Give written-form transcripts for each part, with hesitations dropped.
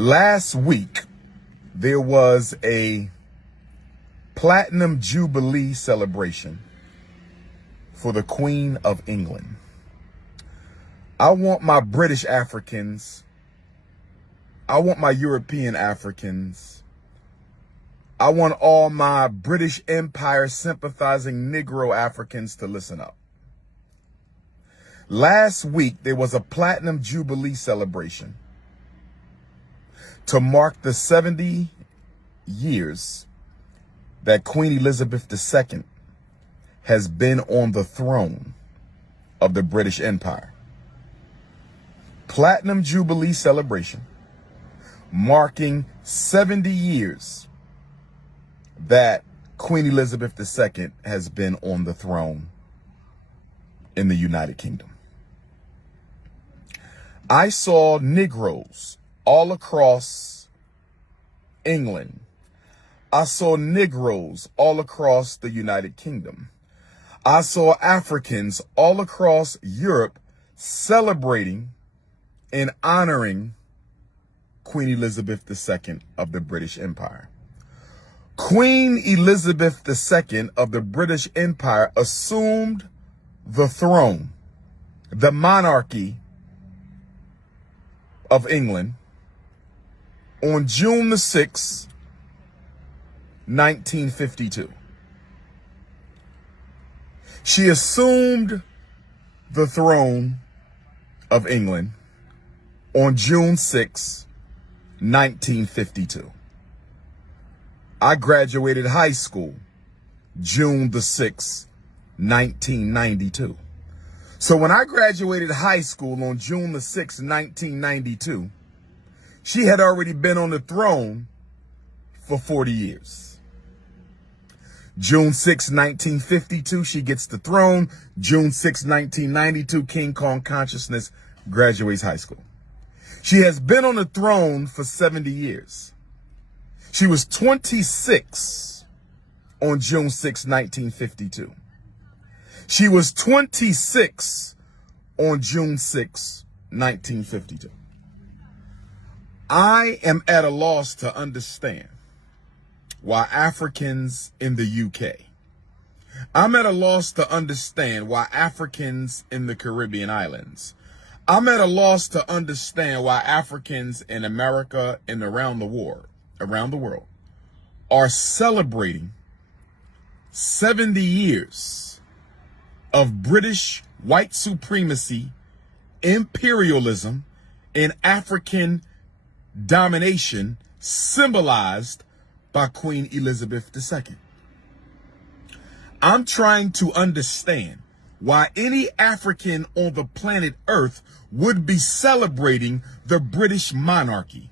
Last week, there was a Platinum Jubilee celebration for the Queen of England. I want my British Africans, I want my European Africans, I want all my British Empire sympathizing Negro Africans to listen up. Last week, there was a Platinum Jubilee celebration to mark the 70 years that Queen Elizabeth II has been on the throne of the British Empire. Platinum Jubilee celebration marking 70 years that Queen Elizabeth II has been on the throne in the United Kingdom. I saw Negroes all across England. I saw Negroes all across the United Kingdom. I saw Africans all across Europe celebrating and honoring Queen Elizabeth II of the British Empire. Queen Elizabeth II of the British Empire assumed the throne, the monarchy of England, on June the 6th, 1952. She assumed the throne of England on June 6, 1952. I graduated high school June the 6th, 1992. So when I graduated high school on June the 6th, 1992, she had already been on the throne for 40 years. June 6, 1952, she gets the throne. June 6, 1992, King Kong consciousness, graduates high school. She has been on the throne for 70 years. She was 26 on June 6, 1952. She was 26 on June 6, 1952. I am at a loss to understand why Africans in the UK, I'm at a loss to understand why Africans in the Caribbean islands, I'm at a loss to understand why Africans in America and around the world are celebrating 70 years of British white supremacy, imperialism, and African domination symbolized by Queen Elizabeth II. I'm trying to understand why any African on the planet Earth would be celebrating the British monarchy.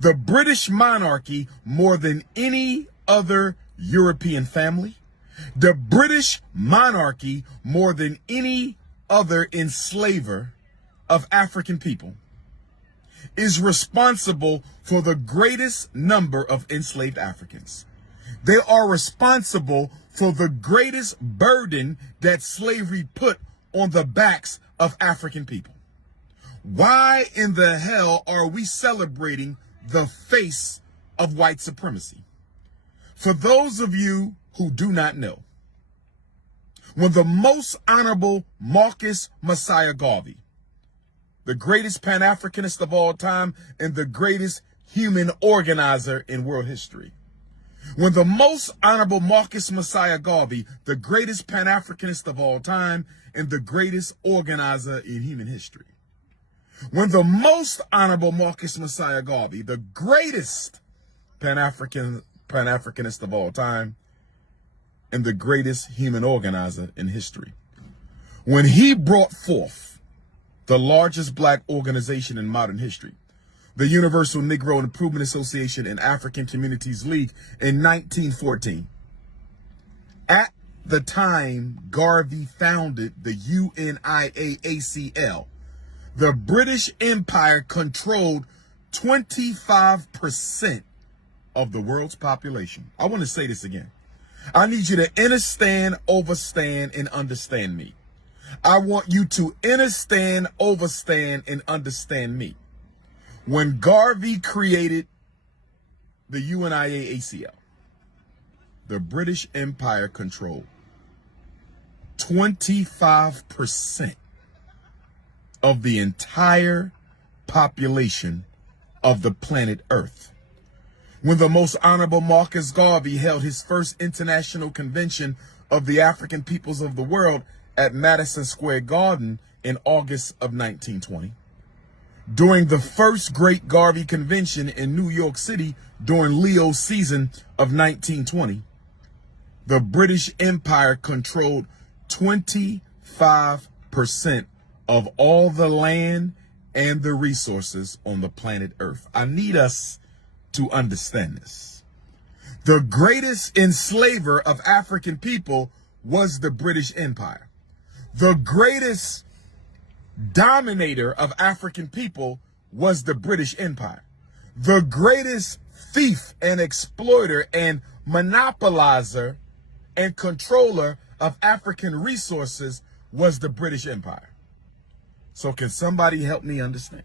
The British monarchy more than any other European family. The British monarchy more than any other enslaver of African people is responsible for the greatest number of enslaved Africans. They are responsible for the greatest burden that slavery put on the backs of African people. Why in the hell are we celebrating the face of white supremacy? For those of you who do not know, when the most honorable Marcus Messiah Garvey, the greatest Pan-Africanist of all time and the greatest human organizer in world history, when the most honorable Marcus Messiah Garvey, the greatest Pan-Africanist of all time and the greatest organizer in human history, when the most honorable Marcus Messiah Garvey, the greatest Pan-Africanist of all time and the greatest human organizer in history, when he brought forth the largest black organization in modern history, the Universal Negro Improvement Association and African Communities League in 1914. At the time Garvey founded the UNIAACL, the British Empire controlled 25% of the world's population. I want to say this again. I need you to understand, overstand, and understand me. I want you to understand, overstand, and understand me. When Garvey created the UNIACL, the British Empire controlled 25% of the entire population of the planet Earth. When the Most Honorable Marcus Garvey held his first international convention of the African peoples of the world at Madison Square Garden in August of 1920. During the first Great Garvey Convention in New York City during Leo's season of 1920, the British Empire controlled 25% of all the land and the resources on the planet Earth. I need us to understand this. The greatest enslaver of African people was the British Empire. The greatest dominator of African people was the British Empire. The greatest thief and exploiter and monopolizer and controller of African resources was the British Empire. So can somebody help me understand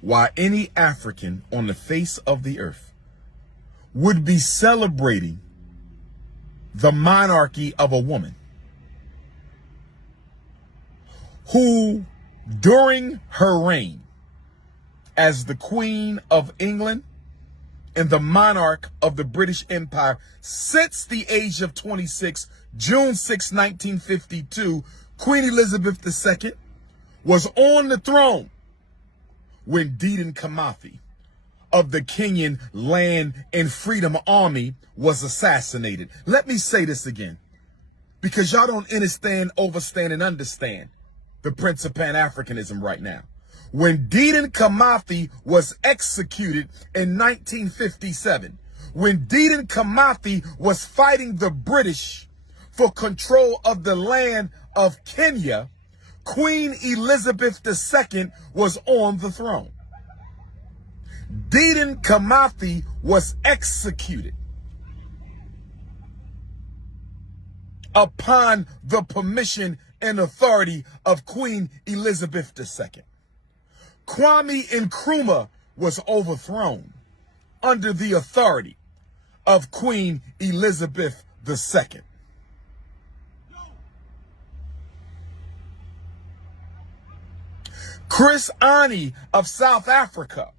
why any African on the face of the earth would be celebrating the monarchy of a woman who, during her reign as the Queen of England and the monarch of the British Empire since the age of 26, June 6, 1952, Queen Elizabeth II was on the throne when Dedan Kimathi of the Kenyan Land and Freedom Army was assassinated. Let me say this again, because y'all don't understand, overstand, and understand the Prince of Pan-Africanism right now. When Dedan Kimathi was executed in 1957, when Dedan Kimathi was fighting the British for control of the land of Kenya, Queen Elizabeth II was on the throne. Dedan Kimathi was executed upon the permission and authority of Queen Elizabeth II. Kwame Nkrumah was overthrown under the authority of Queen Elizabeth II. Chris Ani of South Africa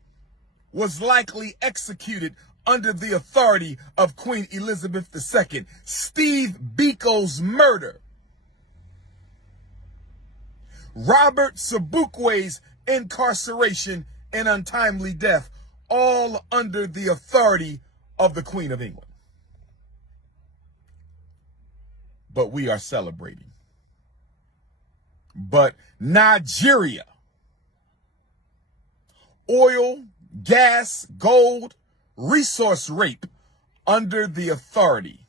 was likely executed under the authority of Queen Elizabeth II. Steve Biko's murder, Robert Sobukwe's incarceration and untimely death, all under the authority of the Queen of England. But we are celebrating. But Nigeria, oil, gas, gold, resource rape under the authority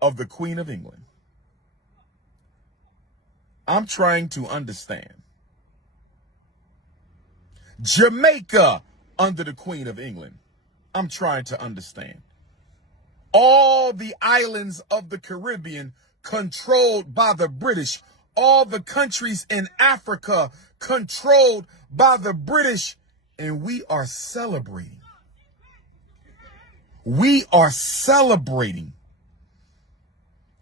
of the Queen of England. I'm trying to understand. Jamaica under the Queen of England. I'm trying to understand. All the islands of the Caribbean controlled by the British. All the countries in Africa controlled by the British. And we are celebrating. We are celebrating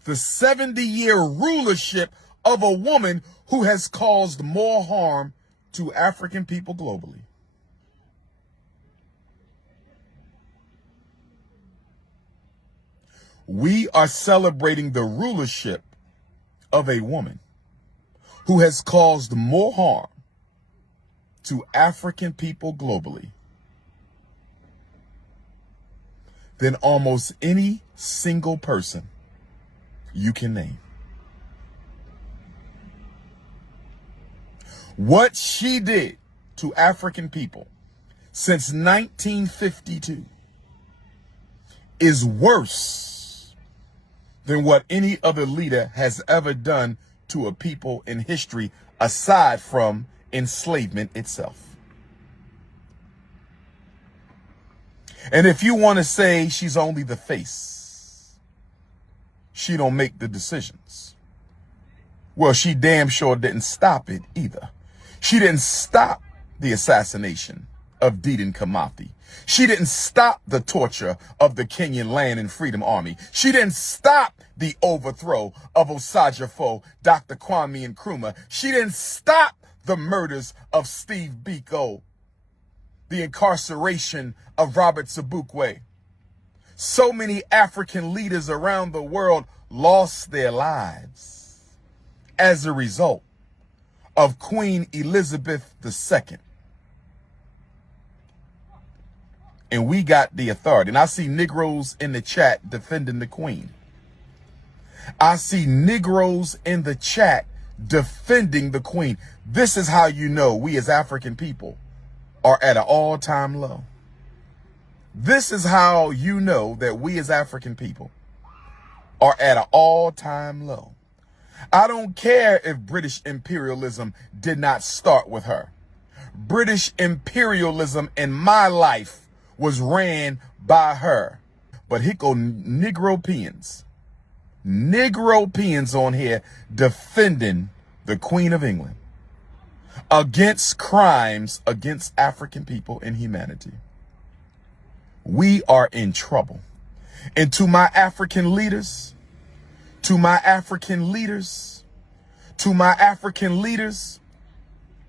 the 70-year rulership of a woman who has caused more harm to African people globally. We are celebrating the rulership of a woman who has caused more harm to African people globally than almost any single person you can name. What she did to African people since 1952 is worse than what any other leader has ever done to a people in history, aside from enslavement itself. And if you want to say she's only the face, she don't make the decisions, well, she damn sure didn't stop it either. She didn't stop the assassination of Dedan Kimathi. She didn't stop the torture of the Kenyan Land and Freedom Army. She didn't stop the overthrow of Osajafo, Dr. Kwame Nkrumah. She didn't stop the murders of Steve Biko, the incarceration of Robert Sobukwe. So many African leaders around the world lost their lives as a result of Queen Elizabeth II. And we got the authority. And I see Negroes in the chat defending the Queen. I see Negroes in the chat defending the Queen. This is how you know we as African people are at an all-time low. This is how you know that we as African people are at an all-time low. I don't care if British imperialism did not start with her. British imperialism in my life was ran by her. But here go Negropeans on here defending the Queen of England against crimes against African people and humanity. We are in trouble. And to my African leaders,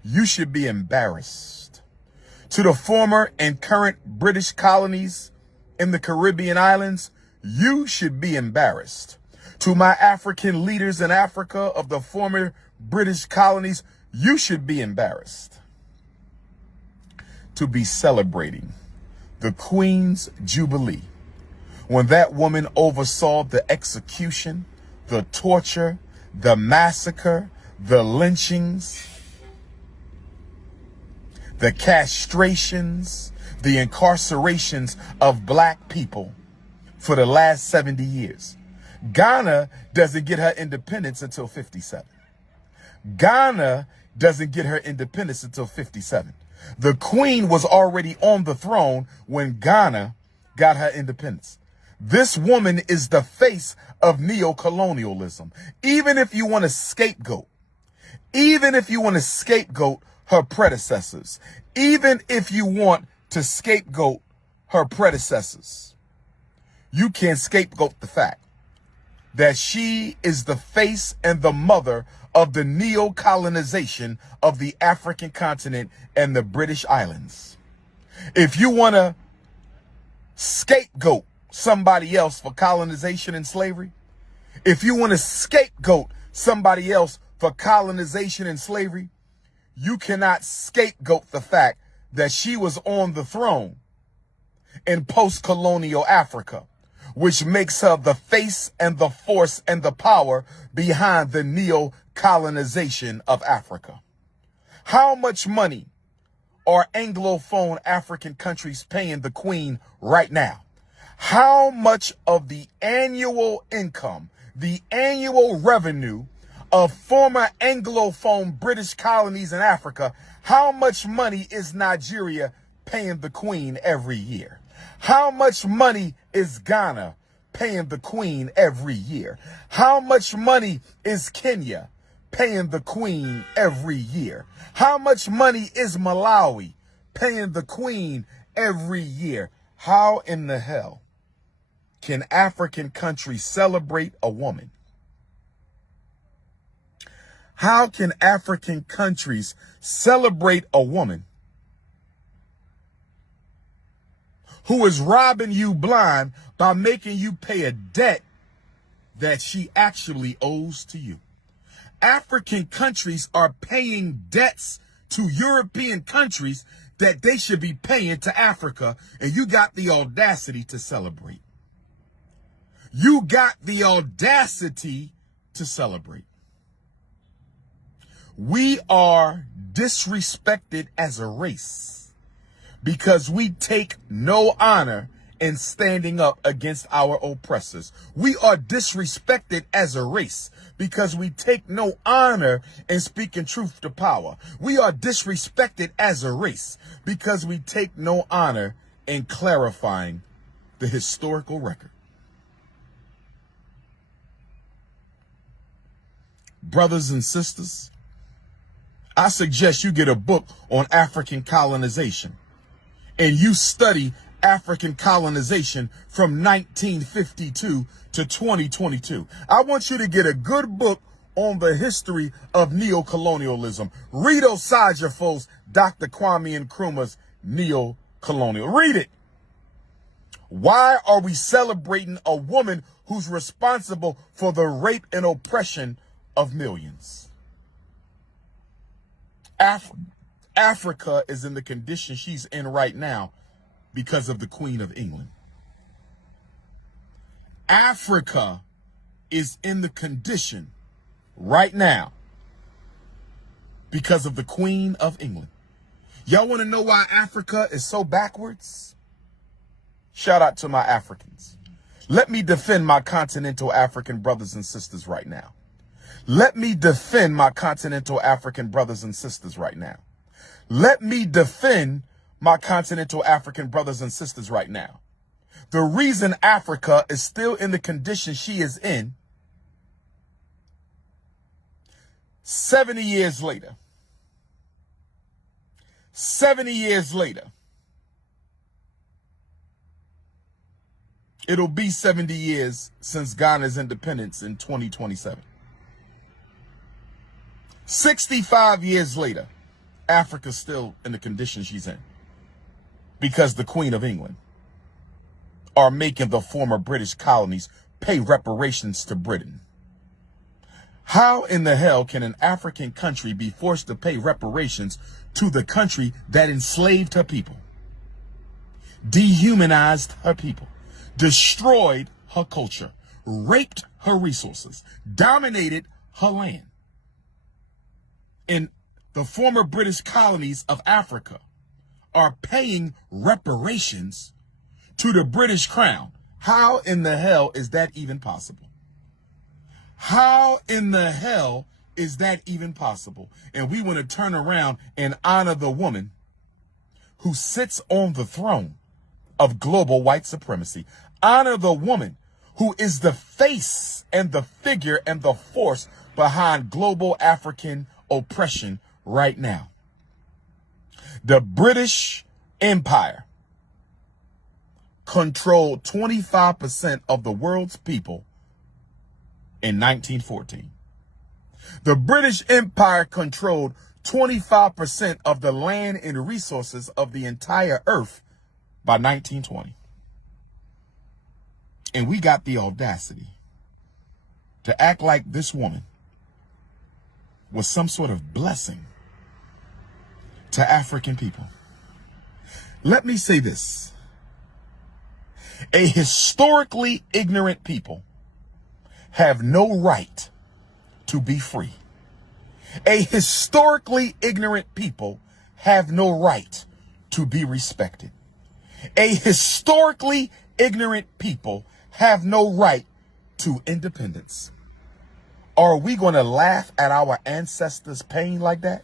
you should be embarrassed. To the former and current British colonies in the Caribbean islands, you should be embarrassed. To my African leaders in Africa of the former British colonies, you should be embarrassed to be celebrating the Queen's Jubilee when that woman oversaw the execution, the torture, the massacre, the lynchings, the castrations, the incarcerations of black people for the last 70 years. Ghana doesn't get her independence until 57. Ghana doesn't get her independence until 57. The Queen was already on the throne when Ghana got her independence. This woman is the face of neo-colonialism. Even if you want to scapegoat her predecessors, even if you want to scapegoat her predecessors, you can't scapegoat the fact that she is the face and the mother of the neo-colonization of the African continent and the British Islands. If you want to scapegoat somebody else for colonization and slavery, if you want to scapegoat somebody else for colonization and slavery, you cannot scapegoat the fact that she was on the throne in post-colonial Africa, which makes her the face and the force and the power behind the neo-colonization of Africa. How much money are Anglophone African countries paying the Queen right now? How much of the annual income, the annual revenue of former Anglophone British colonies in Africa, how much money is Nigeria paying the Queen every year? How much money is Ghana paying the Queen every year? How much money is Kenya paying the Queen every year? How much money is Malawi paying the Queen every year? How in the hell can African countries celebrate a woman? How can African countries celebrate a woman who is robbing you blind by making you pay a debt that she actually owes to you? African countries are paying debts to European countries that they should be paying to Africa, and you got the audacity to celebrate. You got the audacity to celebrate. We are disrespected as a race because we take no honor in standing up against our oppressors. We are disrespected as a race because we take no honor in speaking truth to power. We are disrespected as a race because we take no honor in clarifying the historical record. Brothers and sisters, I suggest you get a book on African colonization and you study African colonization from 1952 to 2022. I want you to get a good book on the history of neocolonialism. Read Osagyefo, Dr. Kwame Nkrumah's Neo-Colonial. Read it. Why are we celebrating a woman who's responsible for the rape and oppression of millions? Africa is in the condition she's in right now because of the Queen of England. Africa is in the condition right now because of the Queen of England. Y'all want to know why Africa is so backwards? Shout out to my Africans. Let me defend my continental African brothers and sisters right now. Let me defend my continental African brothers and sisters right now. Let me defend my continental African brothers and sisters right now. The reason Africa is still in the condition she is in 70 years later, 70 years later, it'll be 70 years since Ghana's independence in 2027. 65 years later, Africa's still in the condition she's in because the Queen of England are making the former British colonies pay reparations to Britain. How in the hell can an African country be forced to pay reparations to the country that enslaved her people, dehumanized her people, destroyed her culture, raped her resources, dominated her land? And the former British colonies of Africa are paying reparations to the British Crown. How in the hell is that even possible? How in the hell is that even possible? And we want to turn around and honor the woman who sits on the throne of global white supremacy. Honor the woman who is the face and the figure and the force behind global African oppression right now. The British Empire controlled 25% of the world's people in 1914. The British Empire controlled 25% of the land and resources of the entire earth by 1920. And we got the audacity to act like this woman was some sort of blessing to African people. Let me say this. A historically ignorant people have no right to be free. A historically ignorant people have no right to be respected. A historically ignorant people have no right to independence. Are we going to laugh at our ancestors' pain like that?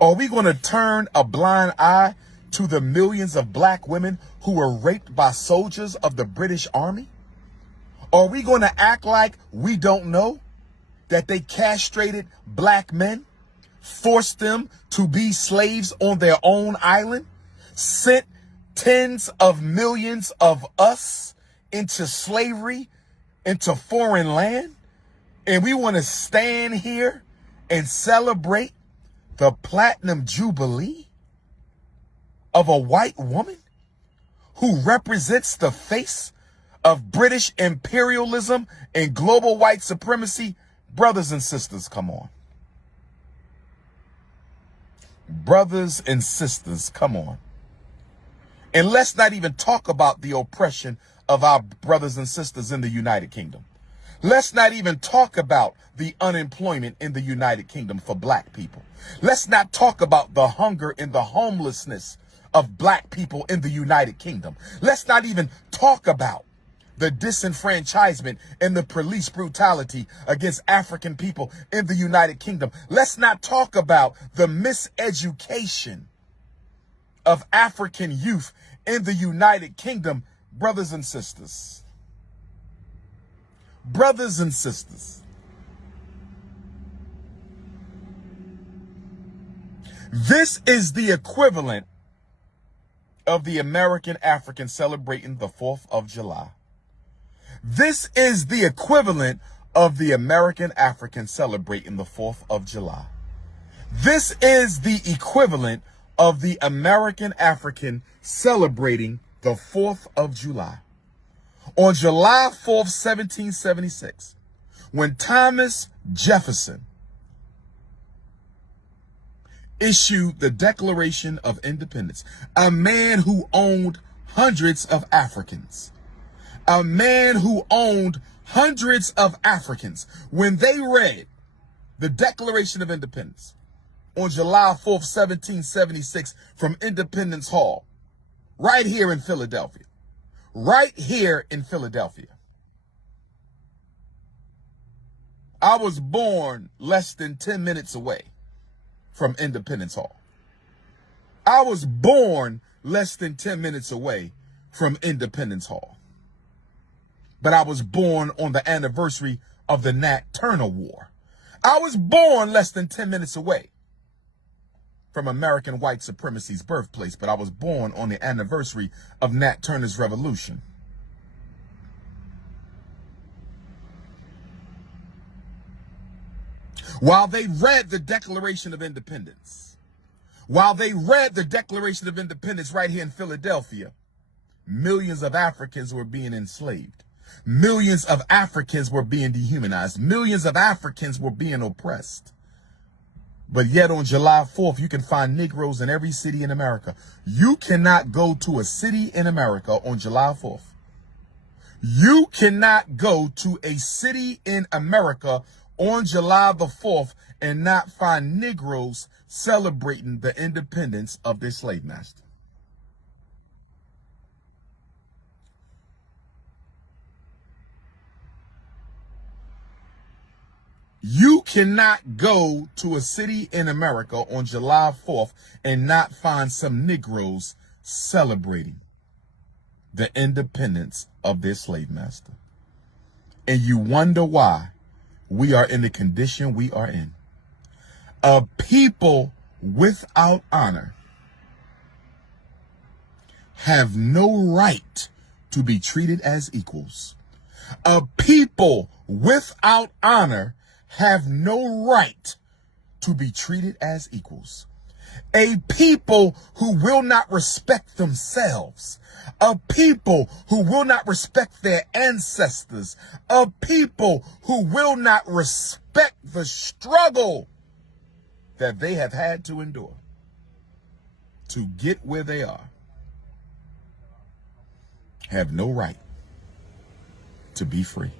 Are we going to turn a blind eye to the millions of black women who were raped by soldiers of the British Army? Are we going to act like we don't know that they castrated black men, forced them to be slaves on their own island, sent tens of millions of us into slavery, into foreign land? And we want to stand here and celebrate the platinum jubilee of a white woman who represents the face of British imperialism and global white supremacy? Brothers and sisters, come on. Brothers and sisters, come on. And let's not even talk about the oppression of our brothers and sisters in the United Kingdom. Let's not even talk about the unemployment in the United Kingdom for black people. Let's not talk about the hunger and the homelessness of black people in the United Kingdom. Let's not even talk about the disenfranchisement and the police brutality against African people in the United Kingdom. Let's not talk about the miseducation of African youth in the United Kingdom. Brothers and sisters. Brothers and sisters. This is the equivalent of the American African celebrating the 4th of July. This is the equivalent of the American African celebrating the 4th of July. This is the equivalent of the American African celebrating the 4th of July. On July 4th, 1776, when Thomas Jefferson issued the Declaration of Independence, a man who owned hundreds of Africans, a man who owned hundreds of Africans, when they read the Declaration of Independence on July 4th, 1776 from Independence Hall, right here in Philadelphia, I was born less than 10 minutes away from Independence Hall. I was born less than 10 minutes away from Independence Hall. But I was born on the anniversary of the Nat Turner War. I was born less than 10 minutes away from American white supremacy's birthplace, but I was born on the anniversary of Nat Turner's revolution. While they read the Declaration of Independence, right here in Philadelphia, millions of Africans were being enslaved. Millions of Africans were being dehumanized. Millions of Africans were being oppressed. But yet on July 4th, you can find Negroes in every city in America. You cannot go to a city in America on July 4th. You cannot go to a city in America on July the 4th and not find Negroes celebrating the independence of their slave master. You cannot go to a city in America on July 4th and not find some Negroes celebrating the independence of their slave master. And you wonder why we are in the condition we are in. A people without honor have no right to be treated as equals. A people without honor have no right to be treated as equals. A people who will not respect themselves, a people who will not respect their ancestors, a people who will not respect the struggle that they have had to endure to get where they are, have no right to be free.